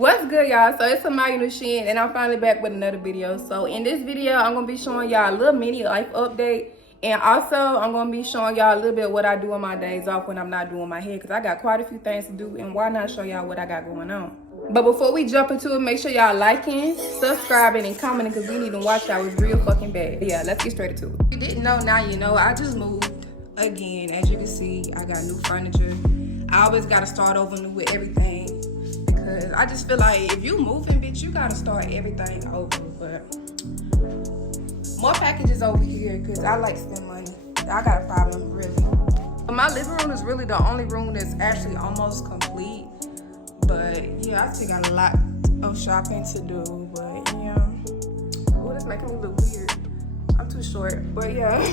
What's good, y'all? So it's Amiya Nushen, and I'm finally back with another video. So in this video, I'm gonna be showing y'all a little mini life update, and also I'm gonna be showing y'all a little bit of what I do on my days off when I'm not doing my hair, because I got quite a few things to do, and why not show y'all what I got going on. But before we jump into it, make sure y'all liking, subscribing, and commenting, because we need to watch y'all. It's real fucking bad. Yeah, let's get straight into it. If you didn't know, now you know. I just moved again. As you can see, I got new furniture. I always gotta start over new with everything, because I just feel like if you moving, bitch, you gotta start everything over. But more packages over here, because I like to spend money. I got a problem, really. But my living room is really the only room that's actually almost complete. But yeah, I still got a lot of shopping to do. But yeah, oh, that's making me look weird. I'm too short, but yeah.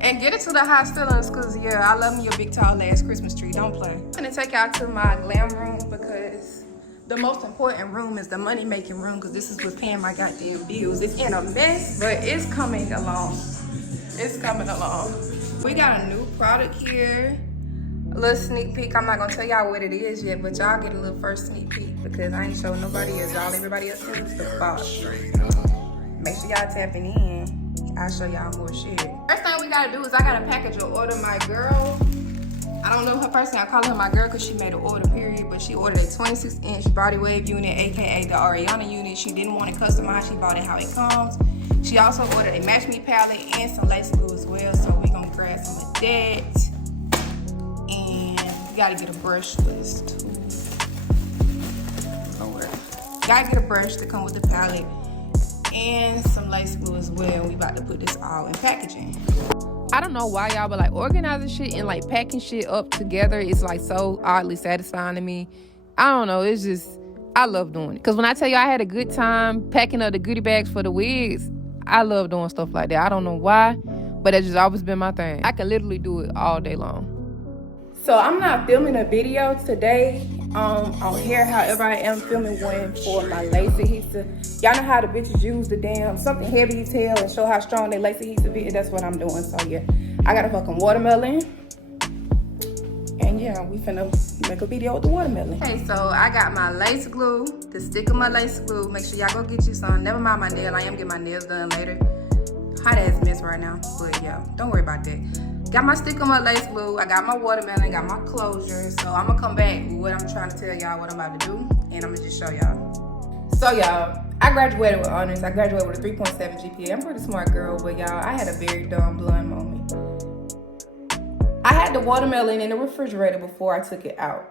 And get into the high ceilings, because yeah, I love me a big tall ass Christmas tree. Don't play. I'm gonna take y'all to my glam room, because the most important room is the money making room, because this is what's paying my goddamn bills. It's in a mess, but it's coming along. It's coming along. We got a new product here. A little sneak peek. I'm not gonna tell y'all what it is yet, but y'all get a little first sneak peek, because I ain't showing nobody else. Y'all, everybody else sees the box. Make sure y'all tapping in. I'll show y'all more shit. First thing we gotta do is I gotta package or order my girl. I don't know her first name. I call her my girl because she made an order, period. But she ordered a 26-inch body wave unit, aka the Ariana unit. She didn't want it customized. She bought it how it comes. She also ordered a match me palette and some lace glue as well. So we gonna grab some of that. And we gotta get a brush for this too. Gotta get a brush to come with the palette and some lace glue as well. We about to put this all in packaging. I don't know why y'all, but like organizing shit and like packing shit up together is like so oddly satisfying to me. I don't know, it's just, I love doing it. Because when I tell you I had a good time packing up the goodie bags for the wigs, I love doing stuff like that. I don't know why, but that's just always been my thing. I can literally do it all day long. So I'm not filming a video today on hair. However, I am filming one for my lace adhesive. Y'all know how the bitches use the damn something heavy as hell and show how strong their lace adhesive is. That's what I'm doing. So yeah, I got a fucking watermelon. And yeah, we finna make a video with the watermelon. Okay, so I got my lace glue, the stick of my lace glue. Make sure y'all go get you some. Never mind my nail. I am getting my nails done later. Hot ass mess right now. But yeah, don't worry about that. Got my stick on my lace glue, I got my watermelon, got my closure. So I'm gonna come back with what I'm trying to tell y'all what I'm about to do, and I'm gonna just show y'all. So y'all, I graduated with honors. I graduated with a 3.7 GPA. I'm a pretty smart girl, but y'all, I had a very dumb blonde moment. I had the watermelon in the refrigerator before I took it out.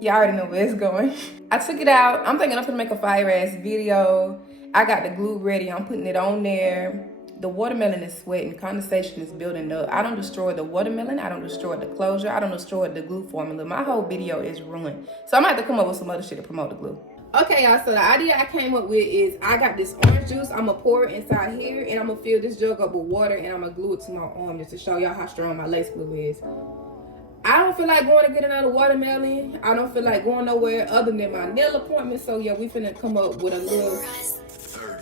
Y'all already know where it's going. I took it out. I'm thinking I'm gonna make a fire ass video. I got the glue ready. I'm putting it on there. The watermelon is sweating, condensation is building up. I don't destroy the watermelon, I don't destroy the closure, I don't destroy the glue formula. My whole video is ruined. So I'm gonna have to come up with some other shit to promote the glue. Okay, y'all, so the idea I came up with is I got this orange juice, I'm gonna pour it inside here, and I'm gonna fill this jug up with water, and I'm gonna glue it to my arm just to show y'all how strong my lace glue is. I don't feel like going to get another watermelon. I don't feel like going nowhere other than my nail appointment. So yeah, we finna come up with a little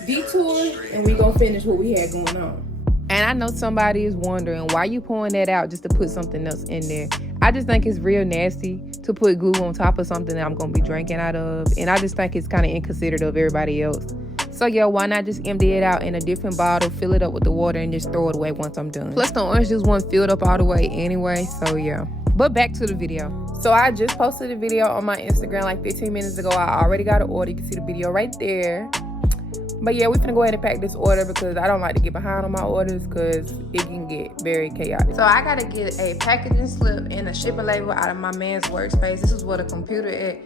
detour, and we gonna finish what we had going on. And I know somebody is wondering why you pouring that out just to put something else in there. I just think it's real nasty to put glue on top of something that I'm gonna be drinking out of, and I just think it's kind of inconsiderate of everybody else. So yeah, why not just empty it out in a different bottle, fill it up with the water, and just throw it away once I'm done. Plus the orange juice wasn't filled up all the way anyway, so yeah. But back to the video. So I just posted a video on my Instagram like 15 minutes ago. I already got an order. You can see the video right there. But yeah, we're gonna go ahead and pack this order, because I don't like to get behind on my orders because it can get very chaotic. So I gotta get a packaging slip and a shipping label out of my man's workspace. This is where the computer is.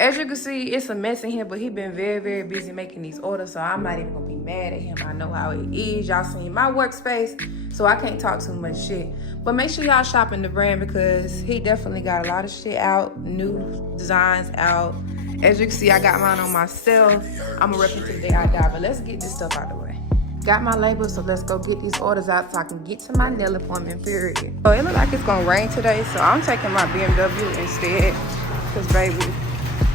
As you can see, it's a mess in here, but he been very, very busy making these orders, so I'm not even gonna be mad at him. I know how it is. Y'all seen my workspace, so I can't talk too much shit. But make sure y'all shopping the brand, because he definitely got a lot of shit out, new designs out. As you can see, I got mine on myself. I'm gonna rep it to the day I die, but let's get this stuff out of the way. Got my label, so let's go get these orders out so I can get to my nail appointment, period. So it looks like it's gonna rain today, so I'm taking my BMW instead, because baby,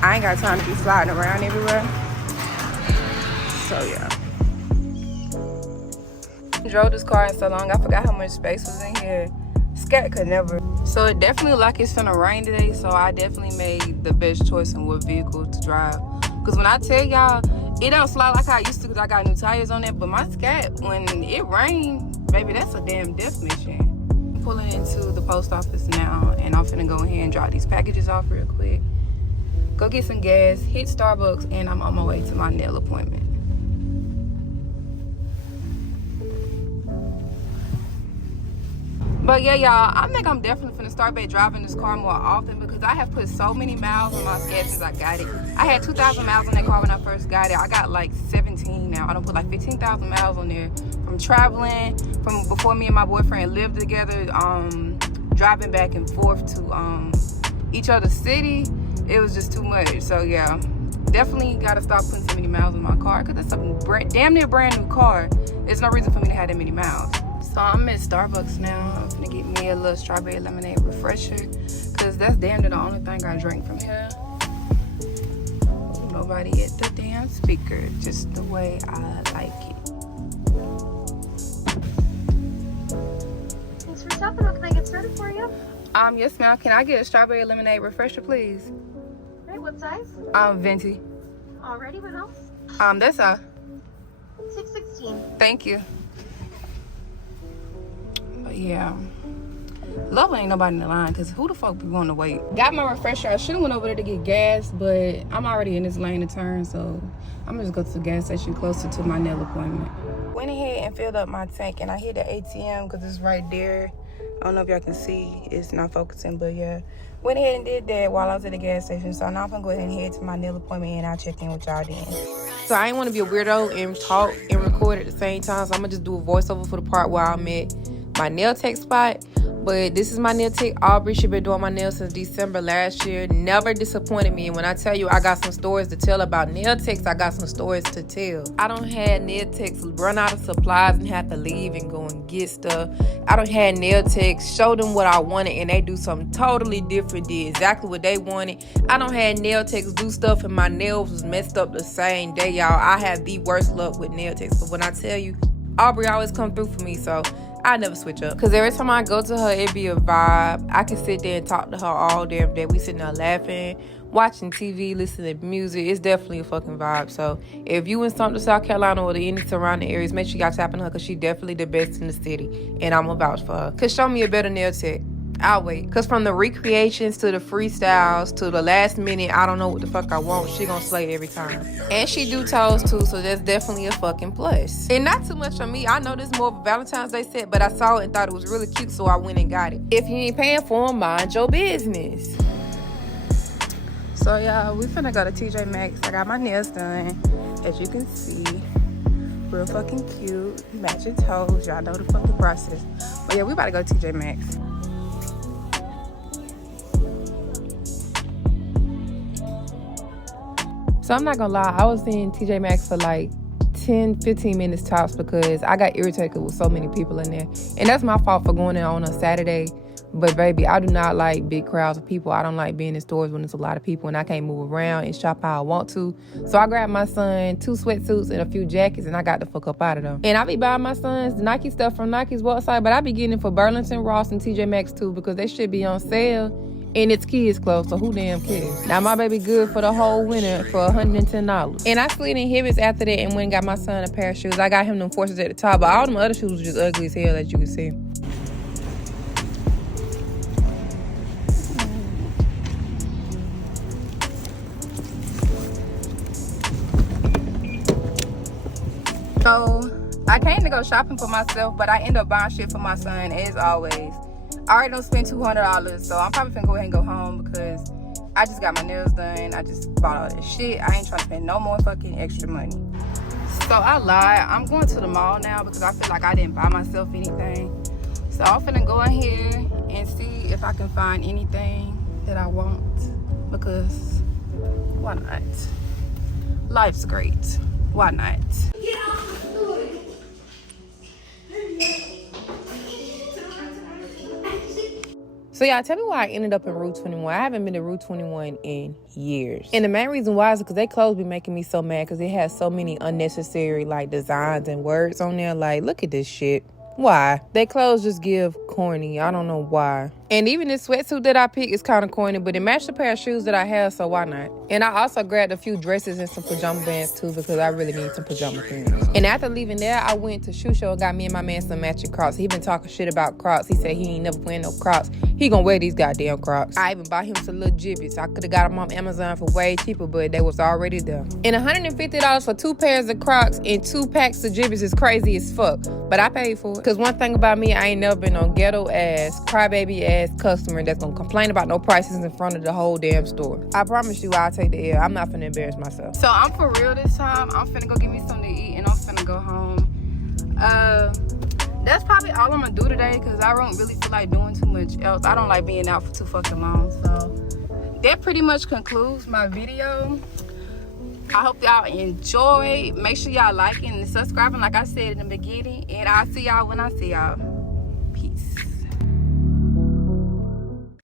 I ain't got time to be sliding around everywhere. So yeah. Drove this car in so long, I forgot how much space was in here. Scat could never. So it definitely look like it's finna rain today, so I definitely made the best choice in what vehicle to drive. Because when I tell y'all, it don't slide like how I used to because I got new tires on it. But my scalp, when it rained, baby, that's a damn death mission. I'm pulling into the post office now, and I'm finna go ahead and drop these packages off real quick. Go get some gas, hit Starbucks, and I'm on my way to my nail appointment. But yeah, y'all, I think I'm definitely finna start back driving this car more often because I have put so many miles on my scalp since I got it. I had 2,000 miles on that car when I first got it. I got like 17 now. I don't put like 15,000 miles on there from traveling, from before me and my boyfriend lived together, driving back and forth to each other's city. It was just too much. So yeah, definitely gotta stop putting so many miles on my car because it's a damn near brand new car. There's no reason for me to have that many miles. So I'm at Starbucks now. I'm gonna get me a little strawberry lemonade refresher because that's damn near the only thing I drink from here. Nobody at the damn speaker, just the way I like it. Thanks for stopping. What can I get started for you? Yes ma'am. Can I get a strawberry lemonade refresher, please? Alright, what size? Venti. Alrighty, what else? That's all. 616. Thank you. But yeah, love ain't nobody in the line because who the fuck be wanting to wait? Got my refresher. I should have went over there to get gas, but I'm already in this lane to turn, so I'm gonna just go to the gas station closer to my nail appointment. Went ahead and filled up my tank, and I hit the ATM because it's right there. I don't know if y'all can see, it's not focusing, but yeah. Went ahead and did that while I was at the gas station. So now I'm gonna go ahead and head to my nail appointment and I'll check in with y'all then. So I ain't wanna be a weirdo and talk and record at the same time. So I'm gonna just do a voiceover for the part where I'm at my nail tech spot. But this is my nail tech, Aubrey. She been doing my nails since December last year. Never disappointed me. And when I tell you I got some stories to tell about nail techs, I got some stories to tell. I don't have nail techs run out of supplies and have to leave and go and get stuff. I don't have nail techs show them what I wanted and they do something totally different, did exactly what they wanted. I don't have nail techs do stuff and my nails was messed up the same day, y'all. I have the worst luck with nail techs. But when I tell you, Aubrey always come through for me, so I never switch up. Cause every time I go to her, it be a vibe. I can sit there and talk to her all damn day. We sitting there laughing, watching TV, listening to music. It's definitely a fucking vibe. So if you in something to South Carolina or any surrounding areas, make sure you got tapping her cause she definitely the best in the city. And I'm about for her. Cause show me a better nail tech. I'll wait. Cause from the recreations to the freestyles to the last minute, I don't know what the fuck I want, she gonna slay every time. And she do toes too, so that's definitely a fucking plus. And not too much on me. I know this more of a Valentine's Day set, but I saw it and thought it was really cute, so I went and got it. If you ain't paying for them, mind your business. So y'all, we finna go to TJ Maxx. I got my nails done, as you can see. Real fucking cute, matching toes. Y'all know the fucking process. But yeah, we about to go to TJ Maxx. So I'm not gonna lie, I was in TJ Maxx for like 10-15 minutes tops because I got irritated with so many people in there. And that's my fault for going in on a Saturday. But baby, I do not like big crowds of people. I don't like being in stores when there's a lot of people and I can't move around and shop how I want to. So I grabbed my son 2 sweatsuits and a few jackets and I got the fuck up out of them. And I be buying my sons the Nike stuff from Nike's website, but I be getting it for Burlington, Ross, and TJ Maxx too because they should be on sale. And it's kids' clothes, so who damn cares? Now my baby good for the whole winter for $110. And I slid in Hibbits after that and went and got my son a pair of shoes. I got him them Forces at the top, but all them other shoes was just ugly as hell, as you can see. So I came to go shopping for myself, but I end up buying shit for my son as always. I already don't spend $200, so I'm probably finna go ahead and go home because I just got my nails done. I just bought all that shit. I ain't trying to spend no more fucking extra money. So I lied. I'm going to the mall now because I feel like I didn't buy myself anything. So I'm finna go in here and see if I can find anything that I want because why not? Life's great. Why not? So y'all, tell me why I ended up in Rue 21. I haven't been to Rue 21 in years. And the main reason why is because they clothes be making me so mad because it has so many unnecessary like designs and words on there. Like, look at this shit. Why? They clothes just give corny. I don't know why. And even this sweatsuit that I picked is kind of corny, but it matched the pair of shoes that I have, so why not? And I also grabbed a few dresses and some pajama bands too, because I really need some pajama pants. And after leaving there, I went to Shoe Show and got me and my man some matching Crocs. He been talking shit about Crocs. He said he ain't never wearing no Crocs. He gonna wear these goddamn Crocs. I even bought him some little jibbies. I could have got them on Amazon for way cheaper, but they was already there. And $150 for 2 pairs of Crocs and 2 packs of jibbies is crazy as fuck. But I paid for it. Cause one thing about me, I ain't never been no ghetto ass, crybaby ass customer that's gonna complain about no prices in front of the whole damn store. I promise you I'll take the L. I'm not finna embarrass myself. So I'm for real this time. I'm finna go get me something to eat and I'm finna go home. That's probably all I'm gonna do today because I don't really feel like doing too much else. I don't like being out for too fucking long. So that pretty much concludes my video. I hope y'all enjoyed. Make sure y'all liking and subscribing like I said in the beginning. And I'll see y'all when I see y'all. Peace.